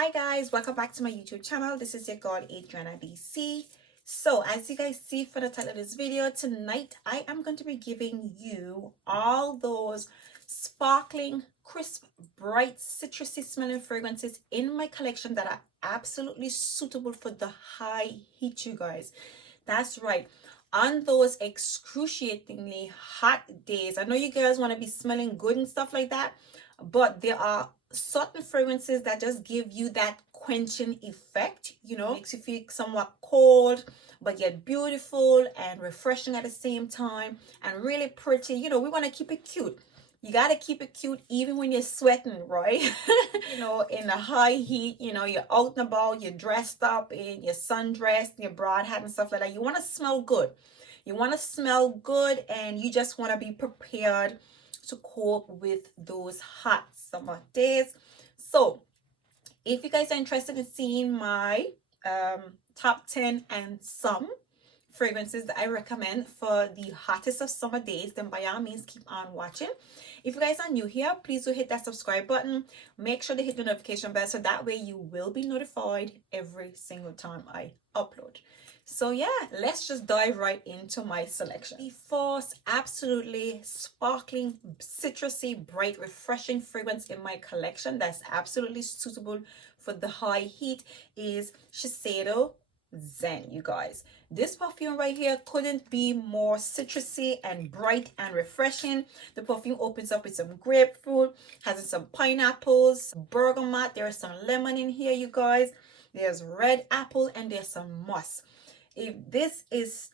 Hi guys, welcome back to my YouTube channel. This is your girl AdriennaDC. So as you guys see for the title of this video, tonight I am going to be giving you all those sparkling, crisp, bright, citrusy smelling fragrances in my collection that are absolutely suitable for the high heat, you guys. That's right. On those excruciatingly hot days, I know you guys want to be smelling good and stuff like that, but there are certain fragrances that just give you that quenching effect, makes you feel somewhat cold but yet beautiful and refreshing at the same time and really pretty. We want to keep it cute. You got to keep it cute even when you're sweating, right? In the high heat, you're out and about, you're dressed up in your sundress, your broad hat and stuff like that. You want to smell good. You want to smell good and you just want to be prepared to cope with those hot summer days. So if you guys are interested in seeing my top 10 and some fragrances that I recommend for the hottest of summer days, then by all means keep on watching. If you guys are new here, please do hit that subscribe button. Make sure to hit the notification bell so that way you will be notified every single time I upload. So yeah, let's just dive right into my selection. The first absolutely sparkling, citrusy, bright, refreshing fragrance in my collection that's absolutely suitable for the high heat is Shiseido Zen, you guys. This perfume right here couldn't be more citrusy and bright and refreshing. The perfume opens up with some grapefruit, has some pineapples, bergamot, there's some lemon in here, you guys. There's red apple and there's some musk. This is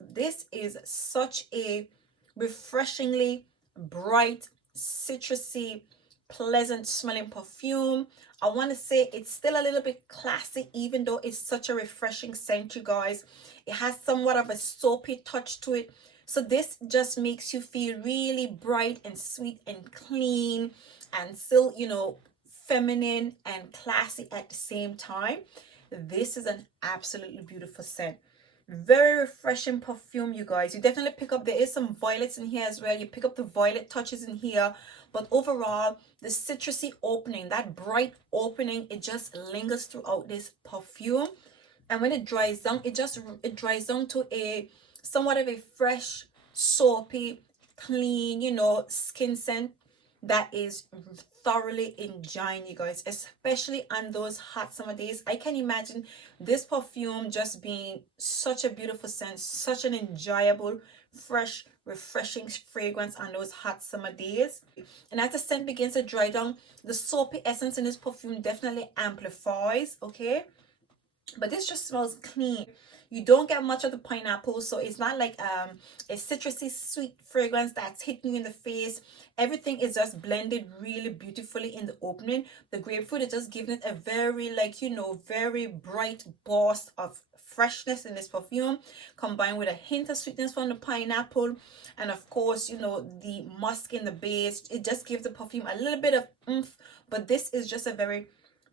such a refreshingly bright, citrusy, pleasant smelling perfume. I want to say it's still a little bit classy, even though it's such a refreshing scent, you guys. It has somewhat of a soapy touch to it. So this just makes you feel really bright and sweet and clean and still, feminine and classy at the same time. This is an absolutely beautiful scent. Very refreshing perfume, you guys. You definitely pick up, there is some violets in here as well. You pick up the violet touches in here, but overall the citrusy opening, that bright opening, it just lingers throughout this perfume. And when it dries down, it dries down to a somewhat of a fresh, soapy, clean, skin scent that is thoroughly enjoying, you guys, especially on those hot summer days. I can imagine this perfume just being such a beautiful scent, such an enjoyable, fresh, refreshing fragrance on those hot summer days. And as the scent begins to dry down, the soapy essence in this perfume definitely amplifies, okay? But this just smells clean. You don't get much of the pineapple, so it's not like a citrusy sweet fragrance that's hitting you in the face. Everything is just blended really beautifully in the opening. The grapefruit is just giving it a very very bright burst of freshness in this perfume, combined with a hint of sweetness from the pineapple, and of course the musk in the base. It just gives the perfume a little bit of oomph. But this is just a very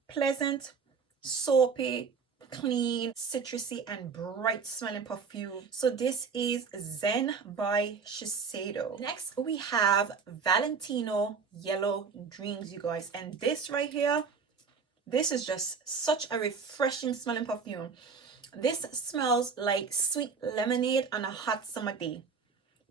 pleasant, soapy, clean, citrusy and bright smelling perfume. So this is Zen by Shiseido. Next we have Valentino Yellow Dreams, you guys, and this right here, this is just such a refreshing smelling perfume. This smells like sweet lemonade on a hot summer day,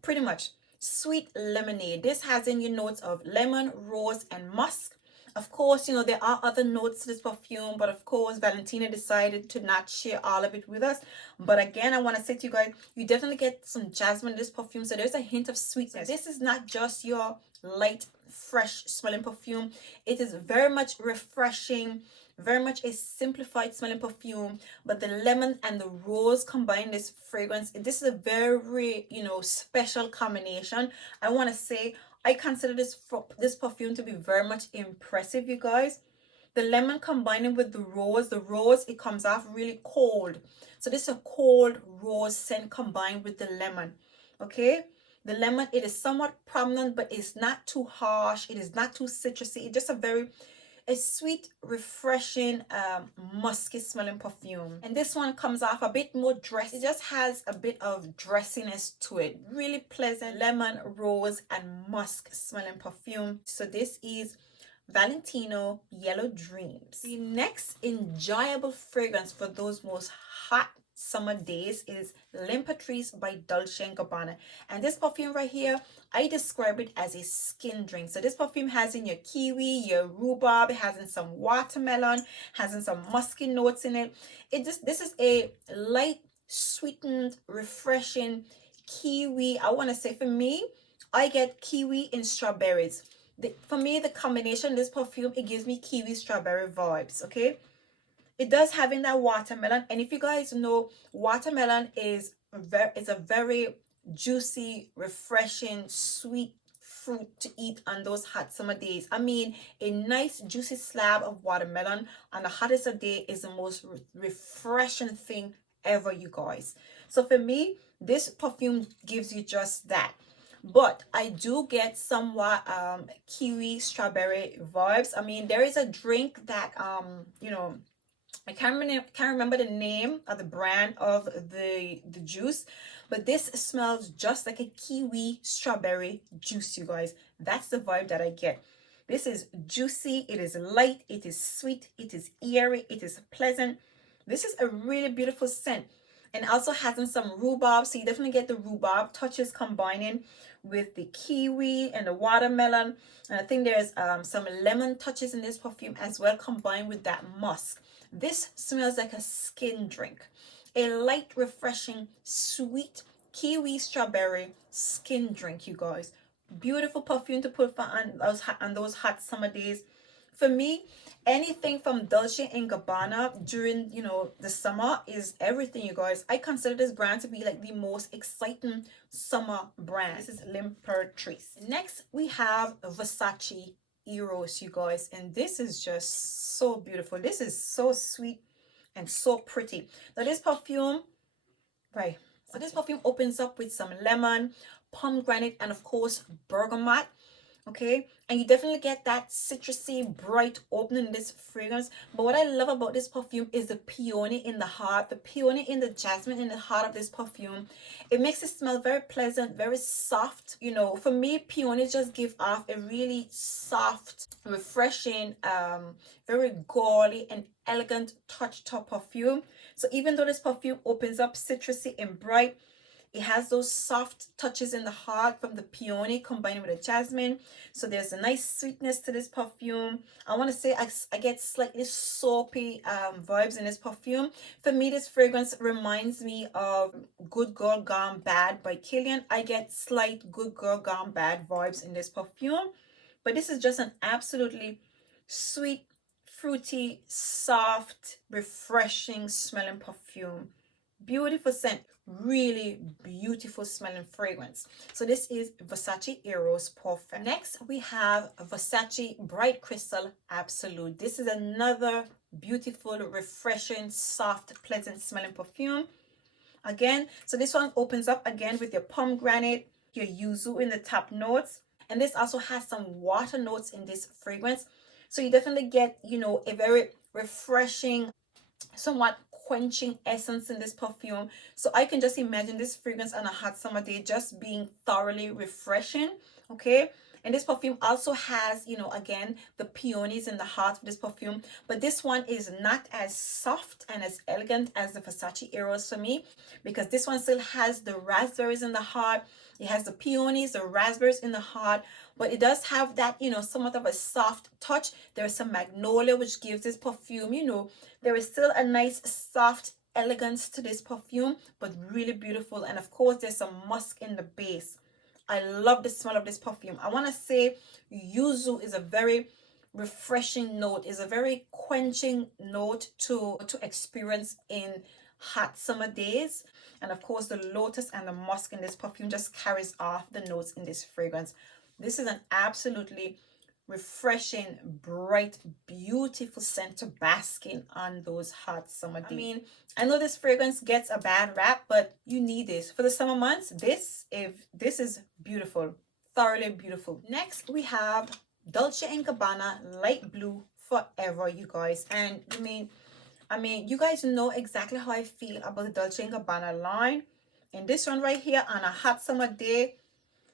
pretty much sweet lemonade. This has in your notes of lemon, rose and musk. Of course, there are other notes to this perfume, but of course, Valentino decided to not share all of it with us. But again, I want to say to you guys, you definitely get some jasmine in this perfume, so there's a hint of sweetness. This is not just your light, fresh smelling perfume. It is very much refreshing, very much a simplified smelling perfume, but the lemon and the rose combine this fragrance. This is a very, special combination. I want to say, I consider this perfume to be very much impressive, you guys. The lemon combining with the rose, it comes off really cold. So this is a cold rose scent combined with the lemon, okay? The lemon, it is somewhat prominent, but it's not too harsh. It is not too citrusy. It's just a sweet, refreshing, musky smelling perfume. And this one comes off a bit more dressy. It just has a bit of dressiness to it. Really pleasant lemon, rose and musk smelling perfume. So this is Valentino Yellow Dreams. The next enjoyable fragrance for those most hot summer days is L'Imperatrice by Dolce & Gabbana. And this perfume right here, I describe it as a skin drink. So this perfume has in your kiwi, your rhubarb, it has in some watermelon, has in some musky notes in it. This is a light, sweetened, refreshing kiwi. I want to say for me, I get kiwi and strawberries. For me, the combination of this perfume, it gives me kiwi strawberry vibes. Okay, it does have in that watermelon, and if you guys know, watermelon is a very juicy, refreshing, sweet fruit to eat on those hot summer days. I mean, a nice juicy slab of watermelon on the hottest of day is the most refreshing thing ever, you guys. So for me, this perfume gives you just that. But I do get somewhat kiwi strawberry vibes. I mean, there is a drink that you know, I can't remember the name of the brand of the juice, but this smells just like a kiwi strawberry juice, you guys. That's the vibe that I get. This is juicy, it is light, it is sweet, it is airy, it is pleasant. This is a really beautiful scent, and also has some rhubarb, so you definitely get the rhubarb touches combining with the kiwi and the watermelon. And I think there's some lemon touches in this perfume as well, combined with that musk. This smells like a skin drink, a light, refreshing, sweet kiwi strawberry skin drink, you guys. Beautiful perfume to put on those hot summer days. For me, anything from Dolce & Gabbana during, you know, the summer is everything, you guys. I consider this brand to be like the most exciting summer brand. This is L'Imperatrice. Next, we have Versace Eros, you guys, and this is just so beautiful. This is so sweet and so pretty. Now this perfume, right, so this perfume opens up with some lemon, pomegranate, and of course bergamot. Okay, and you definitely get that citrusy bright opening in this fragrance. But what I love about this perfume is the peony in the heart, the peony in the jasmine in the heart of this perfume. It makes it smell very pleasant, very soft. You know, for me, peony just give off a really soft, refreshing, very gaudy and elegant touch to perfume. So even though this perfume opens up citrusy and bright, it has those soft touches in the heart from the peony combined with the jasmine. So there's a nice sweetness to this perfume. I want to say I get slightly soapy vibes in this perfume. For me, this fragrance reminds me of Good Girl Gone Bad by Kilian. I get slight Good Girl Gone Bad vibes in this perfume. But this is just an absolutely sweet, fruity, soft, refreshing smelling perfume. Beautiful scent, really beautiful smelling fragrance. So this is Versace Eros Perfume. Next we have Versace Bright Crystal Absolu. This is another beautiful, refreshing, soft, pleasant smelling perfume. Again, so this one opens up again with your pomegranate, your yuzu in the top notes, and this also has some water notes in this fragrance. So you definitely get, you know, a very refreshing, somewhat quenching essence in this perfume. So I can just imagine this fragrance on a hot summer day just being thoroughly refreshing. Okay, and this perfume also has, you know, again, the peonies in the heart of this perfume, but this one is not as soft and as elegant as the Versace Eros for me, because this one still has the raspberries in the heart. It has the peonies, the raspberries in the heart, but it does have that, you know, somewhat of a soft touch. There is some magnolia, which gives this perfume, you know, there is still a nice soft elegance to this perfume, but really beautiful. And of course, there's some musk in the base. I love the smell of this perfume. I want to say yuzu is a very refreshing note, is a very quenching note to experience in hot summer days. And of course, the lotus and the musk in this perfume just carries off the notes in this fragrance. This is an absolutely refreshing, bright, beautiful scent to bask in on those hot summer days. I mean, I know this fragrance gets a bad rap, but you need this for the summer months. This is beautiful, thoroughly beautiful. Next we have Dolce & Gabbana Light Blue Forever, you guys. And I mean, you guys know exactly how I feel about the Dolce & Gabbana line. And this one right here on a hot summer day,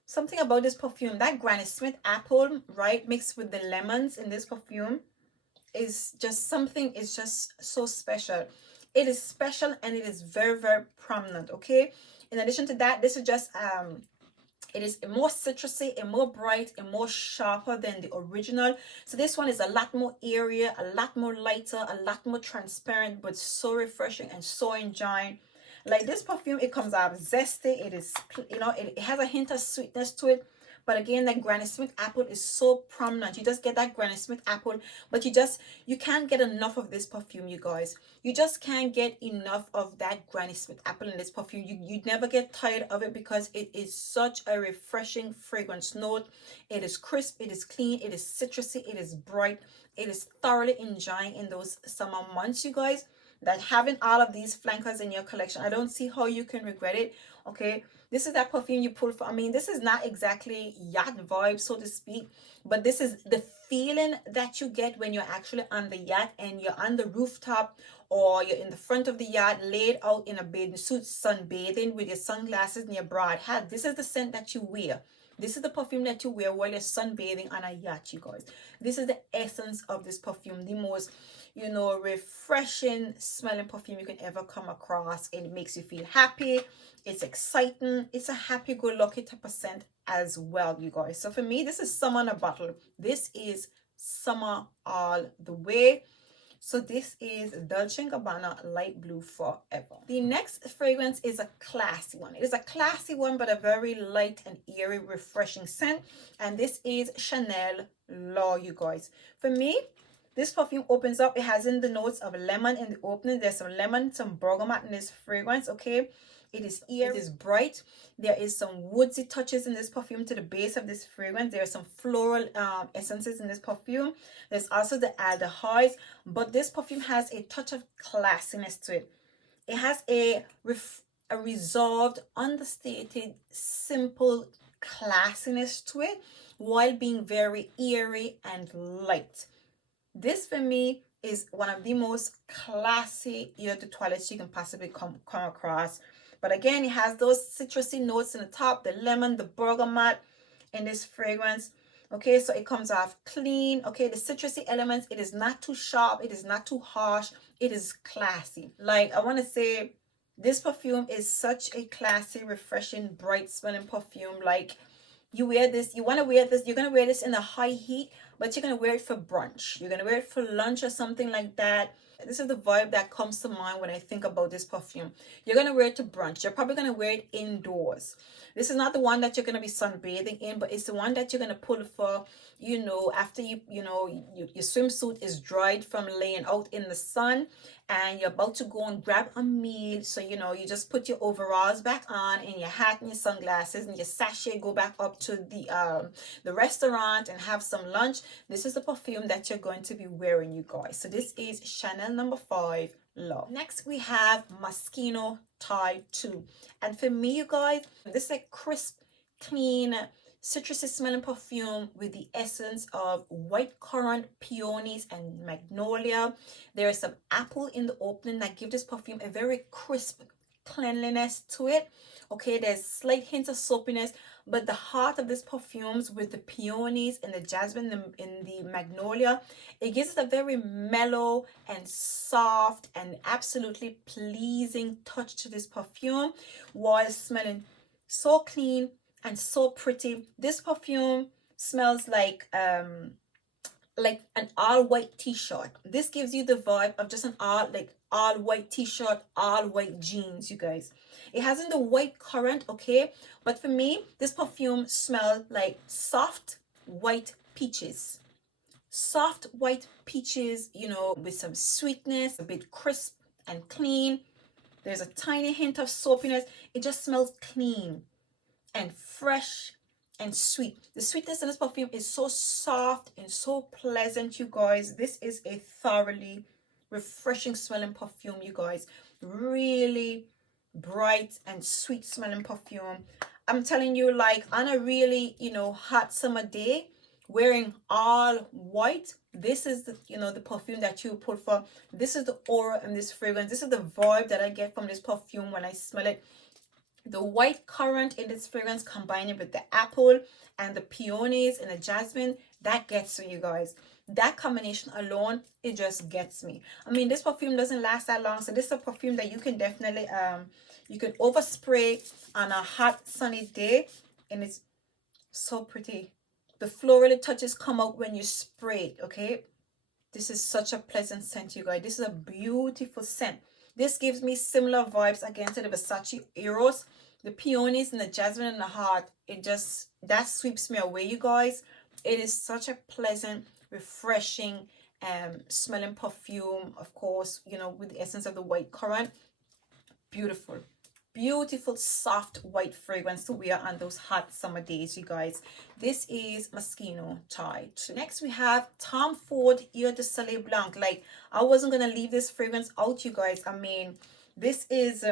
something about this perfume, that Granny Smith apple, right, mixed with the lemons in this perfume is just something, is just so special. It is special and it is very, very prominent, okay? In addition to that, this is just it is more citrusy and more bright and more sharper than the original. So this one is a lot more airier, a lot more lighter, a lot more transparent, but so refreshing and so enjoying. Like this perfume, it comes out zesty. It is, you know, it has a hint of sweetness to it. But again, that Granny Smith apple is so prominent. You just get that Granny Smith apple, but you can't get enough of this perfume, you guys. You just can't get enough of that Granny Smith apple in this perfume. You never get tired of it because it is such a refreshing fragrance note. It is crisp, it is clean, it is citrusy, it is bright. It is thoroughly enjoying in those summer months, you guys. That having all of these flankers in your collection, I don't see how you can regret it. Okay, this is that perfume you pull for. I mean, this is not exactly yacht vibe, so to speak, but this is the feeling that you get when you're actually on the yacht and you're on the rooftop, or you're in the front of the yacht laid out in a bathing suit sunbathing with your sunglasses and your broad hat. This is the scent that you wear. This is the perfume that you wear while you're sunbathing on a yacht, you guys. This is the essence of this perfume, the most, you know, refreshing smelling perfume you can ever come across. It makes you feel happy. It's exciting. It's a happy-go-lucky type of scent as well, you guys. So for me, this is summer in a bottle. This is summer all the way. So this is Dolce & Gabbana Light Blue Forever. The next fragrance is a classy one. It is a classy one, but a very light and airy, refreshing scent. And this is Chanel Law, you guys. For me, this perfume opens up. It has in the notes of lemon in the opening. There's some lemon, some bergamot in this fragrance, okay? It is airy, it is bright. There is some woodsy touches in this perfume to the base of this fragrance. There are some floral essences in this perfume. There's also the aldehydes, but this perfume has a touch of classiness to it. It has a resolved, understated, simple classiness to it while being very airy and light. This for me is one of the most classy eau de toilettes you can possibly come across. But again, it has those citrusy notes in the top, the lemon, the bergamot in this fragrance. Okay, so it comes off clean. Okay, the citrusy elements, it is not too sharp, it is not too harsh, it is classy. Like, I want to say this perfume is such a classy, refreshing, bright smelling perfume. Like, you wear this, you want to wear this, you're going to wear this in a high heat, but you're going to wear it for brunch, you're going to wear it for lunch or something like that. This is the vibe that comes to mind when I think about this perfume. You're going to wear it to brunch. You're probably going to wear it indoors. This is not the one that you're going to be sunbathing in, but it's the one that you're going to pull for, you know, after your swimsuit is dried from laying out in the sun and you're about to go and grab a meal. So, you know, you just put your overalls back on and your hat and your sunglasses and your sachet, go back up to the restaurant and have some lunch. This is the perfume that you're going to be wearing, you guys. So this is Chanel number 5, Love. Next, we have Moschino Toy 2. And for me, you guys, this is a crisp, clean, citrusy smelling perfume with the essence of white currant, peonies, and magnolia. There is some apple in the opening that gives this perfume a very crisp cleanliness to it. Okay, there's slight hints of soapiness, but the heart of this perfumes with the peonies and the jasmine in the magnolia, it gives it a very mellow and soft and absolutely pleasing touch to this perfume while smelling so clean and so pretty. This perfume smells like an all white t-shirt. This gives you the vibe of just an all white t-shirt, all white jeans, you guys. It hasn't the white currant, okay, but for me this perfume smells like soft white peaches. Soft white peaches, you know, with some sweetness, a bit crisp and clean. There's a tiny hint of soapiness. It just smells clean and fresh and sweet. The sweetness in this perfume is so soft and so pleasant, you guys. This is a thoroughly refreshing smelling perfume, you guys. Really bright and sweet smelling perfume. I'm telling you, like on a really, you know, hot summer day, wearing all white, this is the, you know, the perfume that you pull for. This is the aura in this fragrance. This is the vibe that I get from this perfume when I smell it. The white currant in this fragrance combining with the apple and the peonies and the jasmine, that gets me, you guys. That combination alone, it just gets me. I mean, this perfume doesn't last that long, so this is a perfume that you can definitely you can overspray on a hot sunny day, and it's so pretty. The floral touches come out when you spray it, okay? This is such a pleasant scent, you guys. This is a beautiful scent. This gives me similar vibes again to the Versace Eros. The peonies and the jasmine and the heart, it just, that sweeps me away, you guys. It is such a pleasant, refreshing smelling perfume, of course, you know, with the essence of the white currant. Beautiful, beautiful soft white fragrance to wear on those hot summer days, you guys. This is Moschino Toy. Next we have Tom Ford Eau de Soleil Blanc. Like, I wasn't gonna leave this fragrance out, you guys. I mean, this is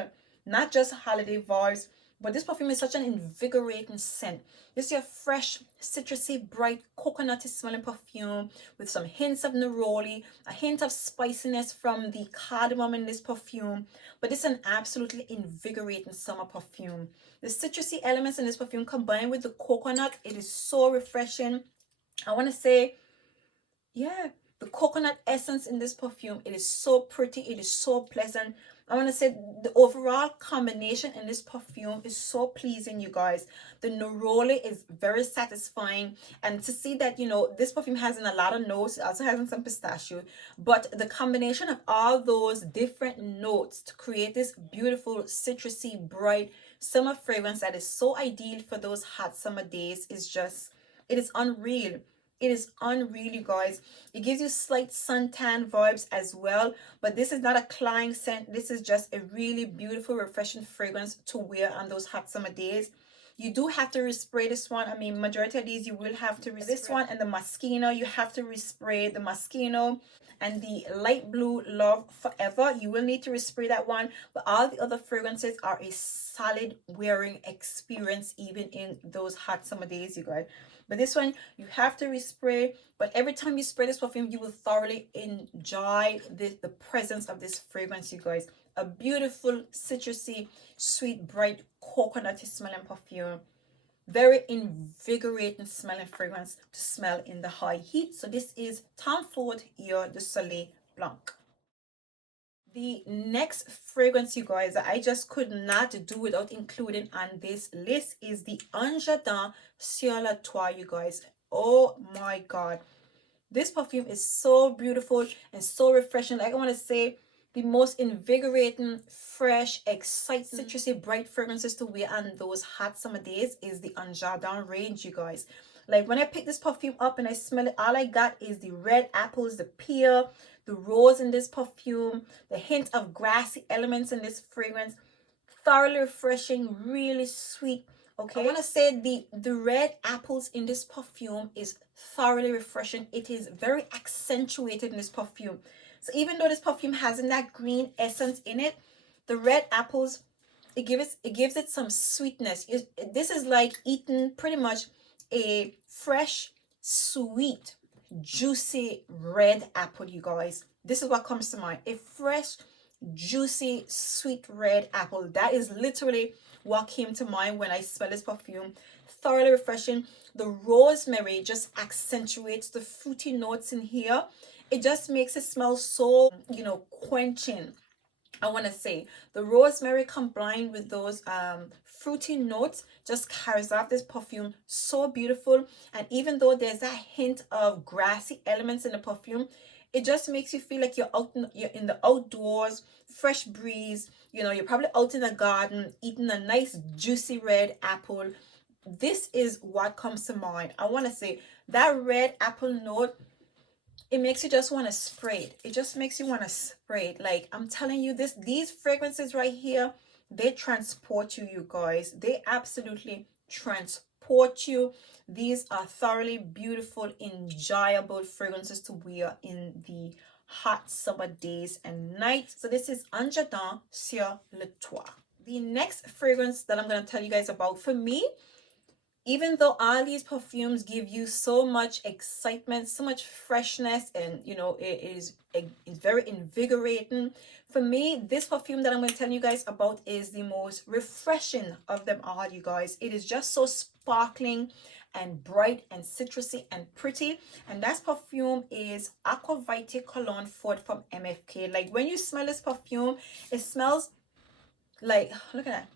not just holiday vibes, but this perfume is such an invigorating scent. This is your fresh, citrusy, bright, coconutty smelling perfume with some hints of neroli, a hint of spiciness from the cardamom in this perfume. But it's an absolutely invigorating summer perfume. The citrusy elements in this perfume combined with the coconut, it is so refreshing. I want to say, yeah, the coconut essence in this perfume, it is so pretty, it is so pleasant. I want to say the overall combination in this perfume is so pleasing, you guys. The neroli is very satisfying, and to see that, you know, this perfume has in a lot of notes, it also has in some pistachio, but the combination of all those different notes to create this beautiful citrusy bright summer fragrance that is so ideal for those hot summer days is just, it is unreal. It is unreal, you guys. It gives you slight suntan vibes as well, but this is not a cloying scent. This is just a really beautiful, refreshing fragrance to wear on those hot summer days. You do have to respray this one. I mean, majority of these you will have to respray. This one and the Moschino, you have to respray. The Moschino and the light blue Love Forever, you will need to respray that one, but all the other fragrances are a solid wearing experience even in those hot summer days, you guys. But this one you have to respray, but every time you spray this perfume you will thoroughly enjoy the presence of this fragrance, you guys. A beautiful citrusy, sweet, bright, coconutty smelling perfume. Very invigorating smelling fragrance to smell in the high heat. So this is Tom Ford Eau de Soleil Blanc. The next fragrance, you guys, that I just could not do without including on this list is the Anja Ciolatoi, you guys. Oh my god, this perfume is so beautiful and so refreshing. Like, I want to say, the most invigorating, fresh, exciting, citrusy, bright fragrances to wear on those hot summer days is the Anja range, you guys. Like, when I picked this perfume up and I smell it, all I got is the red apples, the pear, the rose in this perfume, the hint of grassy elements in this fragrance. Thoroughly refreshing, really sweet. Okay, I want to say the red apples in this perfume is thoroughly refreshing. It is very accentuated in this perfume. So even though this perfume hasn't that green essence in it, the red apples, it gives it some sweetness. This is like eating pretty much a fresh, sweet, juicy red apple, you guys. This is what comes to mind. A fresh, juicy, sweet red apple. That is literally what came to mind when I smell this perfume. Thoroughly refreshing. The rosemary just accentuates the fruity notes in here. It just makes it smell so, you know, quenching. I want to say the rosemary combined with those fruity notes just carries off this perfume so beautiful. And even though there's that hint of grassy elements in the perfume, it just makes you feel like you're in the outdoors, fresh breeze. You know, you're probably out in the garden eating a nice juicy red apple. This is what comes to mind. I want to say that red apple note, it makes you just want to spray it. It just makes you want to spray it. Like, I'm telling you, these fragrances right here, they transport you, you guys. They absolutely transport you. These are thoroughly beautiful, enjoyable fragrances to wear in the hot summer days and nights. So this is Anja Ciolatoi. The next fragrance that I'm going to tell you guys about, for me, even though all these perfumes give you so much excitement, so much freshness, and you know, it's very invigorating. For me, this perfume that I'm going to tell you guys about is the most refreshing of them all, you guys. It is just so sparkling and bright and citrusy and pretty. And that perfume is Aqua Vitae Cologne Forte from MFK. Like when you smell this perfume, it smells like, look at that.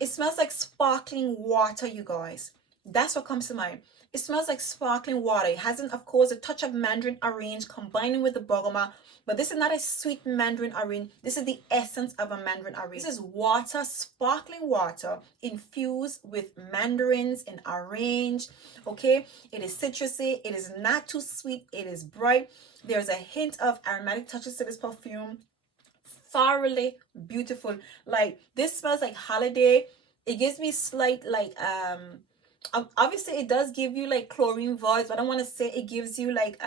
It smells like sparkling water, you guys. That's what comes to mind. It smells like sparkling water. It has, of course, a touch of mandarin orange combining with the bergamot. But this is not a sweet mandarin orange. This is the essence of a mandarin orange. This is water, sparkling water, infused with mandarins and orange. Okay? It is citrusy. It is not too sweet. It is bright. There's a hint of aromatic touches to this perfume. Thoroughly beautiful. Like, this smells like holiday. It gives me slight, like, obviously it does give you like chlorine vibes, but I want to say it gives you like,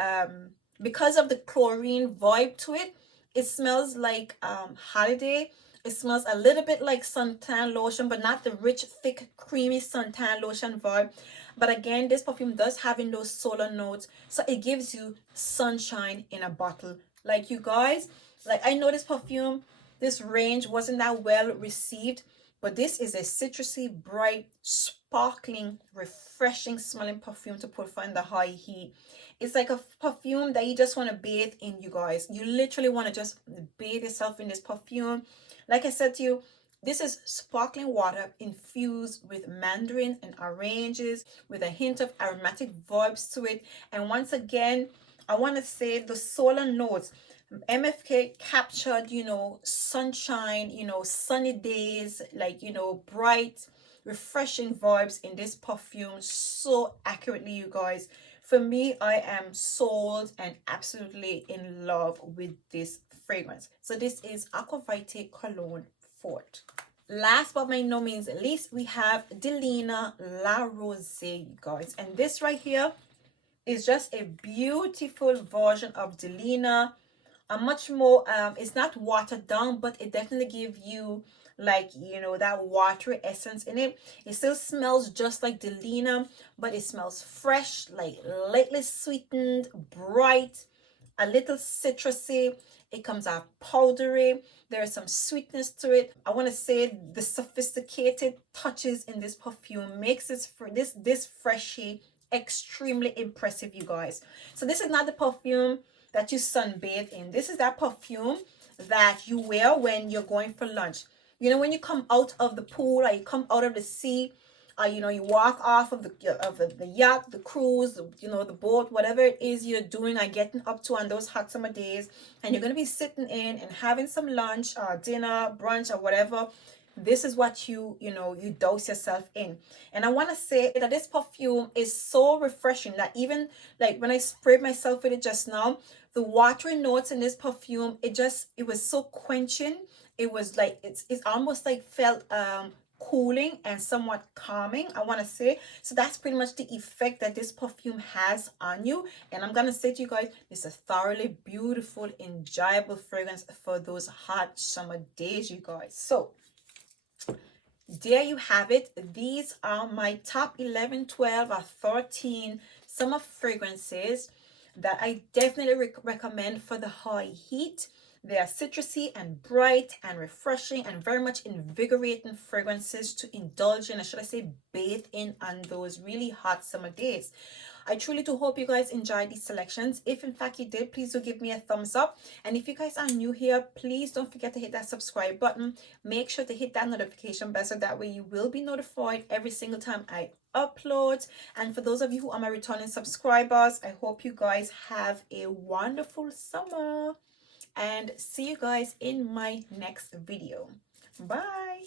because of the chlorine vibe to it, it smells like holiday. It smells a little bit like suntan lotion, but not the rich, thick, creamy suntan lotion vibe. But again, this perfume does have in those solar notes, so it gives you sunshine in a bottle. Like, you guys, like, I know this perfume, this range wasn't that well received, but this is a citrusy, bright, sparkling, refreshing smelling perfume to put for in the high heat. It's like a perfume that you just want to bathe in, you guys. You literally want to just bathe yourself in this perfume. Like I said to you, this is sparkling water infused with mandarin and oranges with a hint of aromatic vibes to it. And once again, I want to say the solar notes. MFK captured, you know, sunshine, you know, sunny days, like, you know, bright, refreshing vibes in this perfume so accurately, you guys. For me, I am sold and absolutely in love with this fragrance. So this is Aqua Vitae Cologne Forte. Last but by no means least, we have Delina La Rosee, you guys. And this right here is just a beautiful version of Delina. A much more, it's not watered down, but it definitely gives you, like, you know, that watery essence in it. It still smells just like Delina, but it smells fresh, like lightly sweetened, bright, a little citrusy. It comes out powdery. There is some sweetness to it. I want to say the sophisticated touches in this perfume makes this freshy extremely impressive, you guys. So this is not the perfume that you sunbathe in. This is that perfume that you wear when you're going for lunch. You know, when you come out of the pool or you come out of the sea, you know, you walk off of the yacht, the cruise, you know, the boat, whatever it is you're doing or getting up to on those hot summer days, and you're going to be sitting in and having some lunch or dinner, brunch or whatever. This is what you dose yourself in. And I want to say that this perfume is so refreshing that even like when I sprayed myself with it just now, the watery notes in this perfume, it was so quenching. It was like, it's almost like felt cooling and somewhat calming, I want to say. So that's pretty much the effect that this perfume has on you. And I'm gonna say to you guys, it's a thoroughly beautiful, enjoyable fragrance for those hot summer days, you guys. So there you have it. These are my top 11, 12 or 13 summer fragrances that I definitely recommend for the high heat. They are citrusy and bright and refreshing and very much invigorating fragrances to indulge in, or should I say bathe in, on those really hot summer days. I truly do hope you guys enjoyed these selections. If in fact you did, please do give me a thumbs up. And if you guys are new here, please don't forget to hit that subscribe button. Make sure to hit that notification bell so that way you will be notified every single time I upload. And for those of you who are my returning subscribers, I hope you guys have a wonderful summer. And see you guys in my next video. Bye.